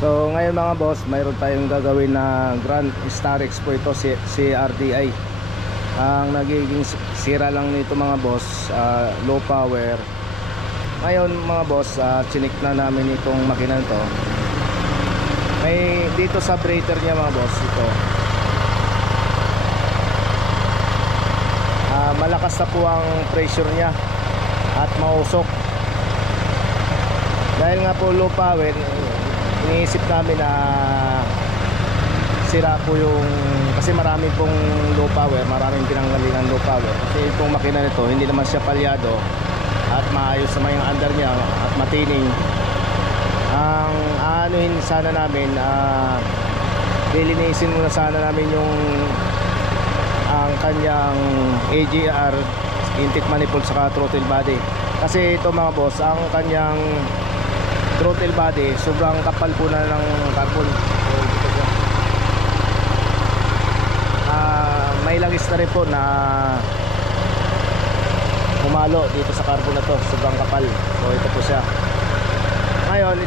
So ngayon mga boss, mayroon tayong gagawin na Grand Starex po ito, si RDI. Ang nagiging sira lang nito mga boss, low power. Ngayon mga boss, chinik na namin itong makina to. May dito sa breather niya mga boss, ito malakas na po ang pressure niya at mausok. Dahil nga po low power, iniisip namin na sira po yung, kasi marami pong low power, maraming pinanggalingan low power. Kasi itong makina nito hindi naman siya palyado at maayos naman yung under niya at matining. Ang aanuhin sana namin, lilinisin muna sana namin yung ang kanyang AGR, intake manifold saka throttle body. Kasi ito mga boss, ang kanyang throttle body sobrang kapal po na ng carbon. May langis na rin po na humalo dito sa carbon na to, sobrang kapal. So ito po siya. Ngayon,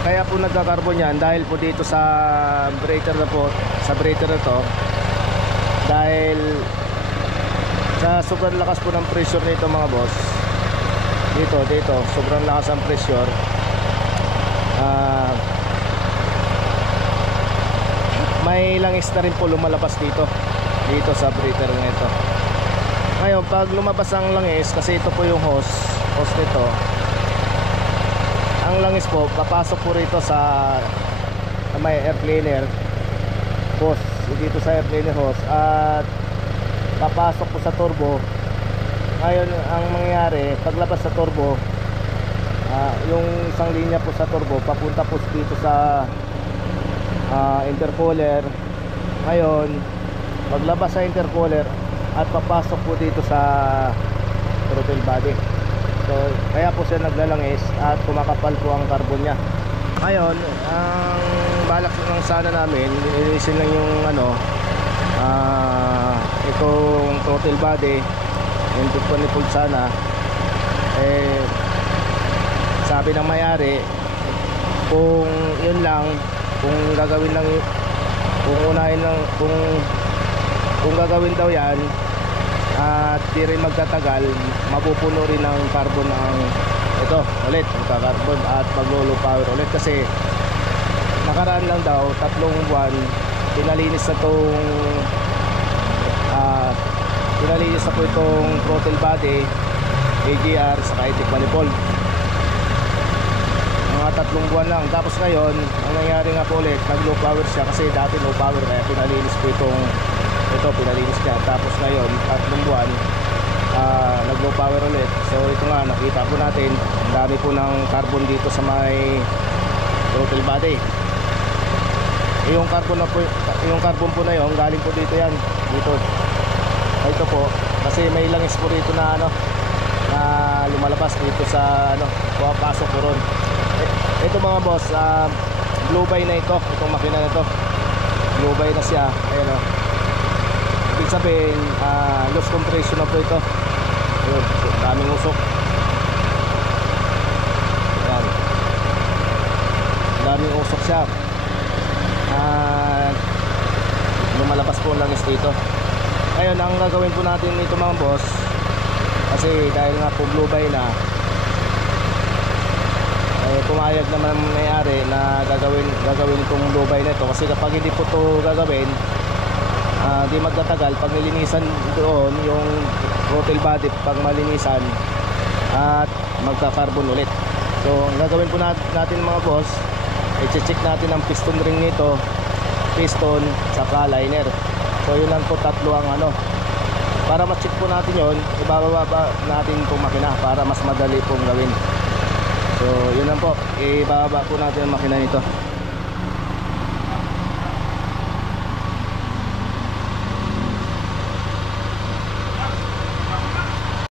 kaya po nagka-carbon yan dahil po dito sa breather na po, sa breather na to, dahil sa sobrang lakas po ng pressure nito mga boss, dito sobrang lakas ang pressure. May langis na rin po lumalabas dito sa breather na ito. Ngayon pag lumabas ang langis, kasi ito po yung hose nito, ang langis po papasok po rito sa may air cleaner hose, dito sa air cleaner hose, at papasok po sa turbo. Ngayon ang mangyayari, paglabas sa turbo, yung isang linya po sa turbo papunta po dito sa intercooler. Ngayon paglabas sa intercooler at papasok po dito sa throttle body. So kaya po siya naglalangis at kumakapal po ang carbon niya. Ngayon ang balak ng sana namin, ilisin lang yung itong throttle body, intake manifold sana. Sabi ng may-ari, kung yun lang, kung gagawin lang, kung unahin lang, kung gagawin daw yan at di rin magtatagal, mapupuno rin ng carbon ang ito ulit, magka-carbon at maglo-low power ulit. Kasi nakaraan lang daw 3 buwan pinalinis na po itong throttle body, AGR saka intake manifold, mga 3 buwan lang. Tapos ngayon ang nangyari nga po ulit, nag low power siya kasi dati low power, kaya pinalinis po ito pinalinis niya. Tapos ngayon 3 buwan nag low power ulit. So ito nga, nakita po natin ang dami po ng carbon dito sa may throttle body. Yung carbon po na yun, galing po dito yan, dito. Ito po, kasi may langis po dito na na lumalabas dito sa pumapasok po ron. Ito mga boss, blue by na itong makina na ito. Blue by na siya. Ayan o. Ibig sabihin, loss compression na po ito. Ayun, daming usok. Ayan, daming usok siya. Lumalabas po ang langis dito. Ngayon ang gagawin po natin ito mga boss, kasi dahil nga po blue by na, pumayag naman may-ari na gagawin itong blue by na ito. Kasi kapag hindi po ito gagawin, di magtatagal, pag nilinisan doon yung throttle body, pag malinisan at magka-carbon ulit. So ang gagawin po natin mga boss, i-check natin ang piston ring nito, piston saka liner. So yun lang po, 3 ang para ma-check po natin yun, ibababa natin itong makina para mas madali pong gawin. So yun lang po, ibababa po natin ang makina nito.